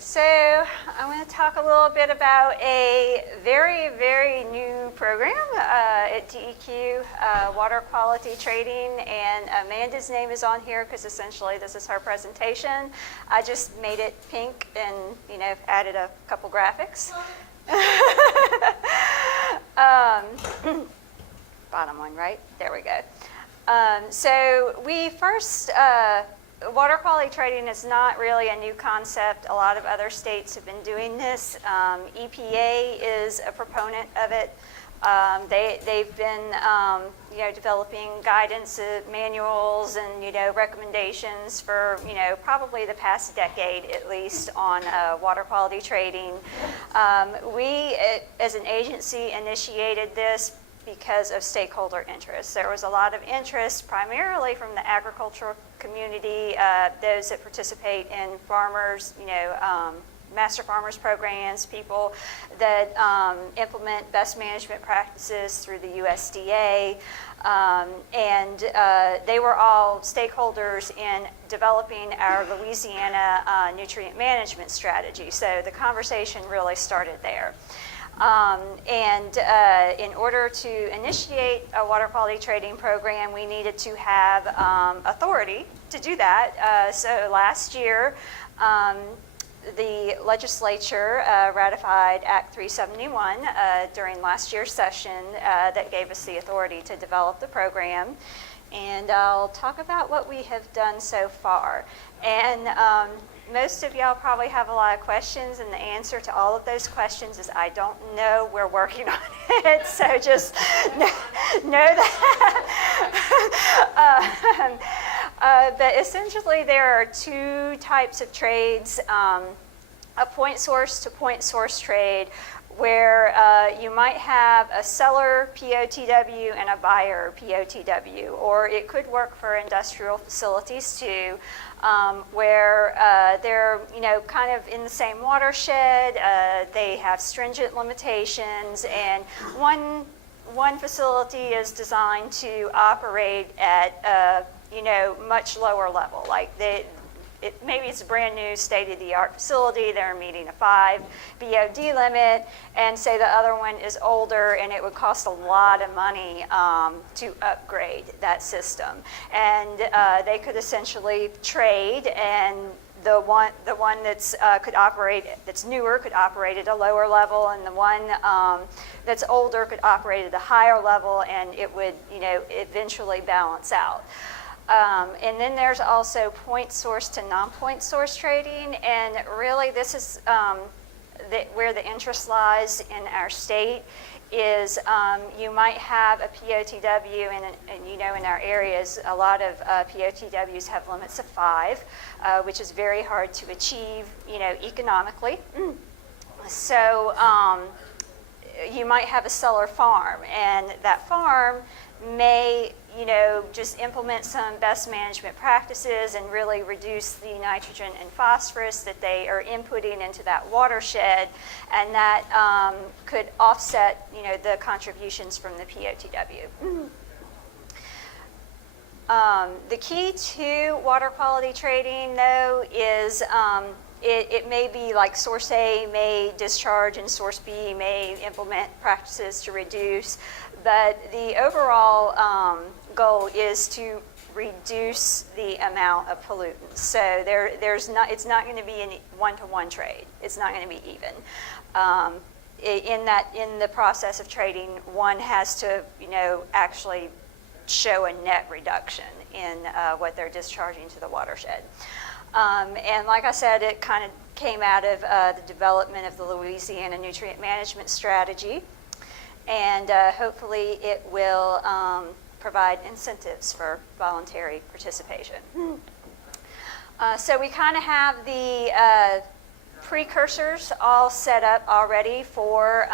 So I'm going to talk a little bit about a very, very new program at DEQ, water quality trading, and Amanda's name is on here because essentially this is her presentation. I just made it pink and, added a couple graphics. Bottom one, right? There we go. So we first, water quality trading is not really a new concept. A lot of other states have been doing this. EPA is a proponent of it. They've been, developing guidance, manuals, and recommendations for probably the past decade at least on water quality trading. We, as an agency, initiated this because of stakeholder interest. There was a lot of interest primarily from the agricultural community, those that participate in farmers, master farmers programs, people that implement best management practices through the USDA, and they were all stakeholders in developing our Louisiana nutrient management strategy. So the conversation really started there. In order to initiate a water quality trading program, we needed to have authority to do that. So last year, the legislature ratified Act 371 during last year's session that gave us the authority to develop the program. And I'll talk about what we have done so far. And most of y'all probably have a lot of questions, and the answer to all of those questions is I don't know. We're working on it, so just know that. But essentially, there are two types of trades: a point source to point source trade, where you might have a seller POTW and a buyer POTW, or it could work for industrial facilities too, where they're kind of in the same watershed. They have stringent limitations, and one facility is designed to operate at a much lower level, like maybe it's a brand new state-of-the-art facility, they're meeting a 5 BOD limit, and say the other one is older and it would cost a lot of money to upgrade that system. And they could essentially trade, and the one that's that's newer could operate at a lower level, and the one that's older could operate at a higher level, and it would eventually balance out. And then there's also point source to non-point source trading, and really this is where the interest lies in our state. Is you might have a POTW, and in our areas a lot of POTWs have limits of 5, which is very hard to achieve economically. So you might have a seller farm, and that farm may just implement some best management practices and really reduce the nitrogen and phosphorus that they are inputting into that watershed, and that could offset the contributions from the POTW. The key to water quality trading, though, is it may be like source A may discharge and source B may implement practices to reduce, but the overall goal is to reduce the amount of pollutants. So it's not going to be a one-to-one trade. It's not going to be even. In the process of trading, one has to actually show a net reduction in what they're discharging to the watershed. And like I said, it kind of came out of the development of the Louisiana Nutrient Management Strategy, and hopefully it will provide incentives for voluntary participation. So we kind of have the precursors all set up already for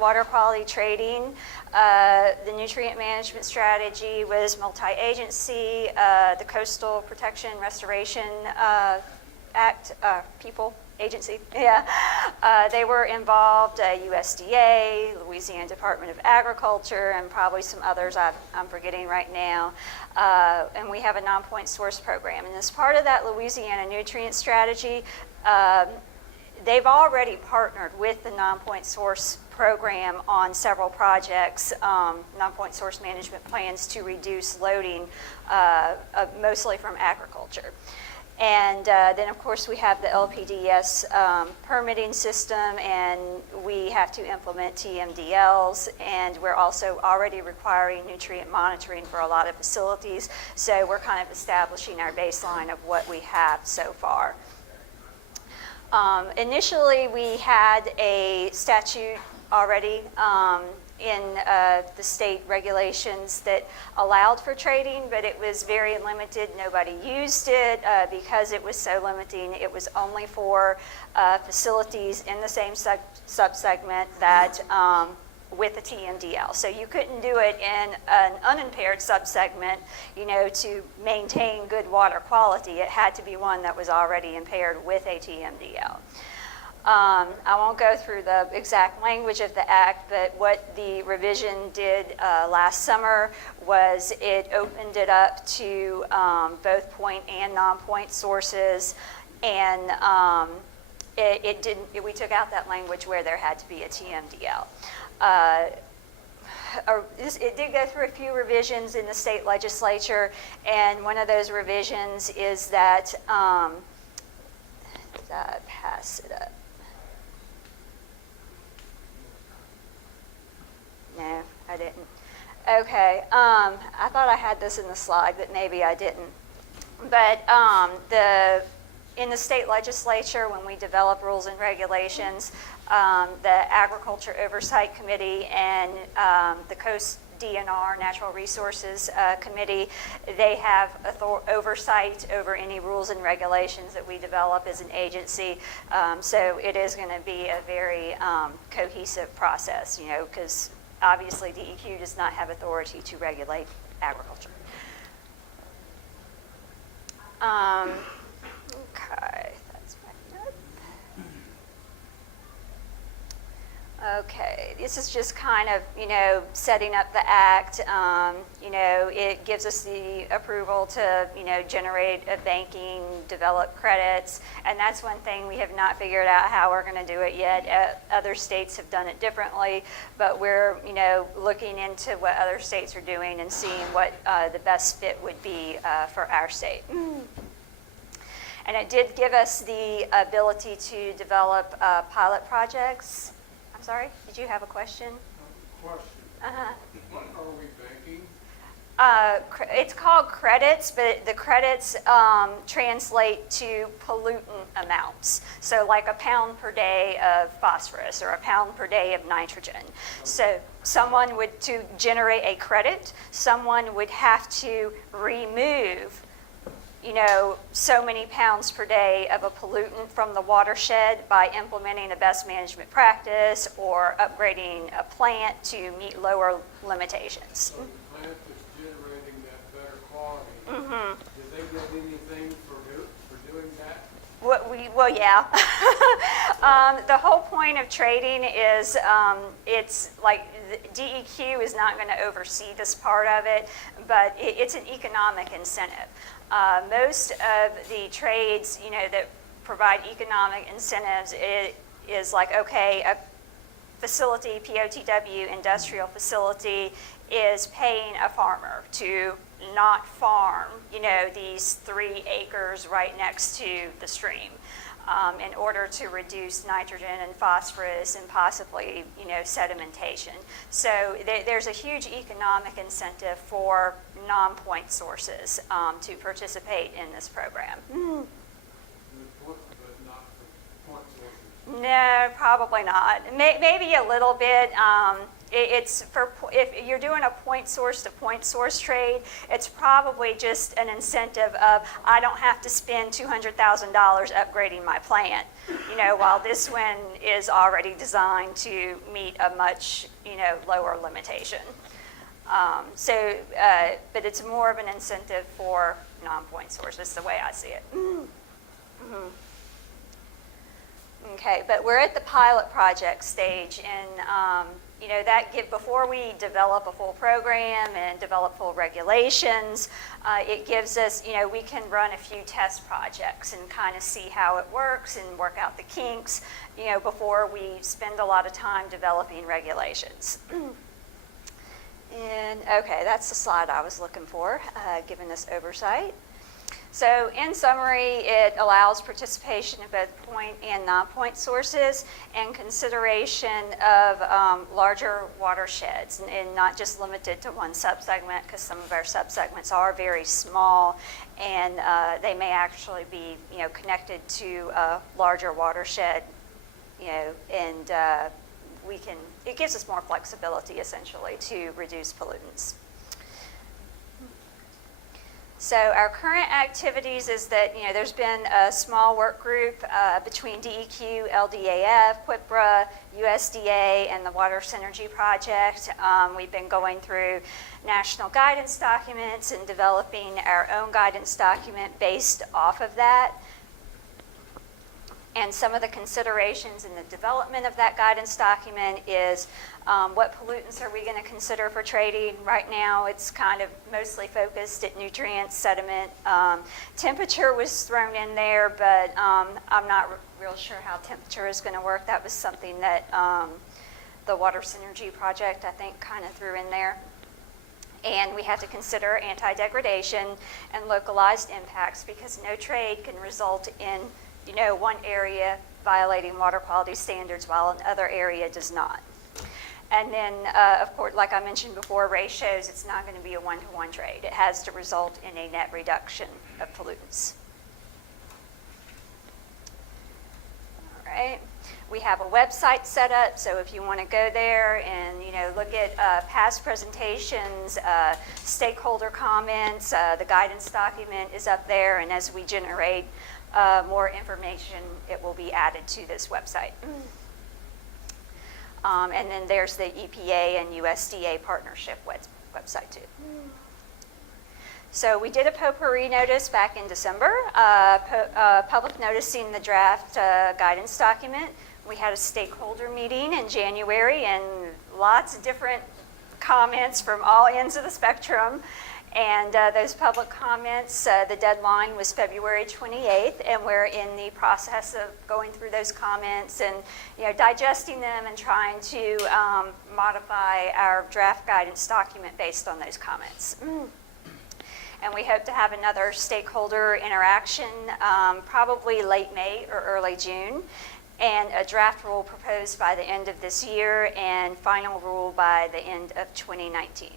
water quality trading. The nutrient management strategy was multi-agency. The Coastal Protection Restoration Act, people agency, they were involved, USDA, Louisiana Department of Agriculture, and probably some others I'm forgetting right now. And we have a non-point source program. And as part of that Louisiana nutrient strategy, they've already partnered with the non-point source program on several projects, non-point source management plans to reduce loading, mostly from agriculture. And then, of course, we have the LPDS permitting system, and we have to implement TMDLs, and we're also already requiring nutrient monitoring for a lot of facilities. So we're kind of establishing our baseline of what we have so far. Initially, we had a statute already in the state regulations that allowed for trading, but it was very limited. Nobody used it because it was so limiting. It was only for facilities in the same subsegment that with a TMDL. So you couldn't do it in an unimpaired subsegment, to maintain good water quality. It had to be one that was already impaired with a TMDL. I won't go through the exact language of the act, but what the revision did last summer was it opened it up to both point and non-point sources, and we took out that language where there had to be a TMDL. It did go through a few revisions in the state legislature, and one of those revisions is that, did I pass it up? No, I didn't. Okay, I thought I had this in the slide, but maybe I didn't. But in the state legislature, when we develop rules and regulations, the Agriculture Oversight Committee and the Coast DNR, Natural Resources Committee, they have oversight over any rules and regulations that we develop as an agency. So it is going to be a very cohesive process, because obviously DEQ does not have authority to regulate agriculture. Okay, that's my note. Okay, this is just kind of, setting up the act. It gives us the approval to, generate a banking, develop credits, and that's one thing we have not figured out how we're going to do it yet. Other states have done it differently, but we're, looking into what other states are doing and seeing what the best fit would be for our state. And it did give us the ability to develop pilot projects. I'm sorry, did you have a question? Question. Uh-huh. What are we banking? It's called credits, but the credits translate to pollutant amounts. So like a pound per day of phosphorus or a pound per day of nitrogen. So someone would, to generate a credit, someone would have to remove so many pounds per day of a pollutant from the watershed by implementing a best management practice or upgrading a plant to meet lower limitations. So the plant that's generating that better quality, Mm-hmm. do they get anything for doing that? Well, yeah. The whole point of trading is it's like DEQ is not going to oversee this part of it, but it's an economic incentive. Most of the trades, that provide economic incentives, it is like, okay, a facility, POTW, industrial facility, is paying a farmer to not farm, these 3 acres right next to the stream in order to reduce nitrogen and phosphorus and possibly, sedimentation. So there's a huge economic incentive for non-point sources to participate in this program. But not for point sources? No, probably not. Maybe a little bit. It's for if you're doing a point source to point source trade, it's probably just an incentive of I don't have to spend $200,000 upgrading my plant, while this one is already designed to meet a much lower limitation. But it's more of an incentive for non-point sources, the way I see it. Mm-hmm. Okay, but we're at the pilot project stage, and you know, before we develop a full program and develop full regulations, it gives us, you know, we can run a few test projects and kind of see how it works and work out the kinks, you know, before we spend a lot of time developing regulations. And okay, that's the slide I was looking for, given this oversight. So in summary, it allows participation in both point and non-point sources and consideration of larger watersheds, and not just limited to one subsegment, because some of our subsegments are very small, and they may actually be, you know, connected to a larger watershed, you know, and it gives us more flexibility essentially to reduce pollutants. So our current activities is that, you know, there's been a small work group between DEQ, LDAF, QIPRA, USDA, and the Water Synergy Project. We've been going through national guidance documents and developing our own guidance document based off of that. And some of the considerations in the development of that guidance document is what pollutants are we going to consider for trading? Right now, it's kind of mostly focused at nutrients, sediment. Temperature was thrown in there, but I'm not real sure how temperature is going to work. That was something that the Water Synergy Project, I think, kind of threw in there. And we have to consider anti-degradation and localized impacts, because no trade can result in, you know, one area violating water quality standards while another area does not. And then, of course, like I mentioned before, ratios, it's not going to be a one-to-one trade. It has to result in a net reduction of pollutants. All right. We have a website set up, so if you want to go there and, you know, look at past presentations, stakeholder comments, the guidance document is up there, and as we generate more information, it will be added to this website. And then there's the EPA and USDA partnership website too. So we did a potpourri notice back in December, public noticing the draft guidance document. We had a stakeholder meeting in January, and lots of different comments from all ends of the spectrum. And those public comments, the deadline was February 28th, and we're in the process of going through those comments and, you know, digesting them and trying to modify our draft guidance document based on those comments. And we hope to have another stakeholder interaction probably late May or early June, and a draft rule proposed by the end of this year and final rule by the end of 2019.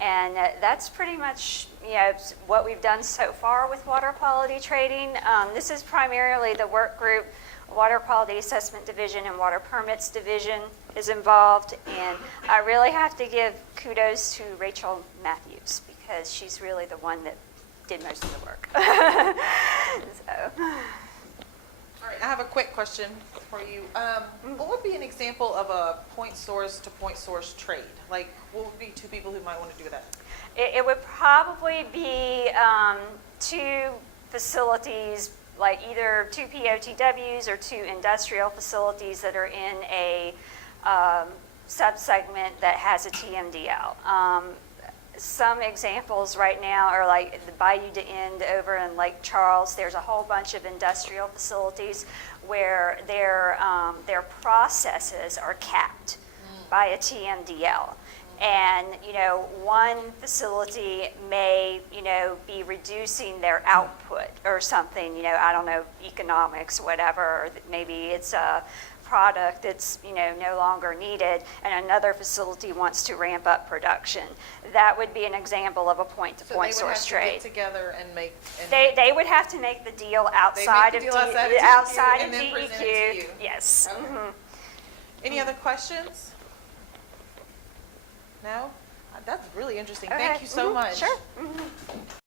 And that's pretty much, you know, what we've done so far with water quality trading. This is primarily the work group. Water Quality Assessment Division and Water Permits Division is involved. And I really have to give kudos to Rachel Matthews, because she's really the one that did most of the work. So. All right, I have a quick question for you. What would be an example of a point source to point source trade? Like, what would be two people who might want to do that? It would probably be two facilities, like either two POTWs or two industrial facilities that are in a subsegment that has a TMDL. Some examples right now are like the Bayou de End over in Lake Charles. There's a whole bunch of industrial facilities where their processes are capped by a TMDL. And, you know, one facility may, you know, be reducing their output or something, you know, I don't know, economics, whatever, or maybe it's a product that's, you know, no longer needed, and another facility wants to ramp up production. That would be an example of a point-to-point source trade. So they would have to get together and make... They would have to make the deal outside of DEQ. DEQ. Yes. Okay. Mm-hmm. Any other questions? No? That's really interesting. Okay. Thank you so much. Sure. Mm-hmm.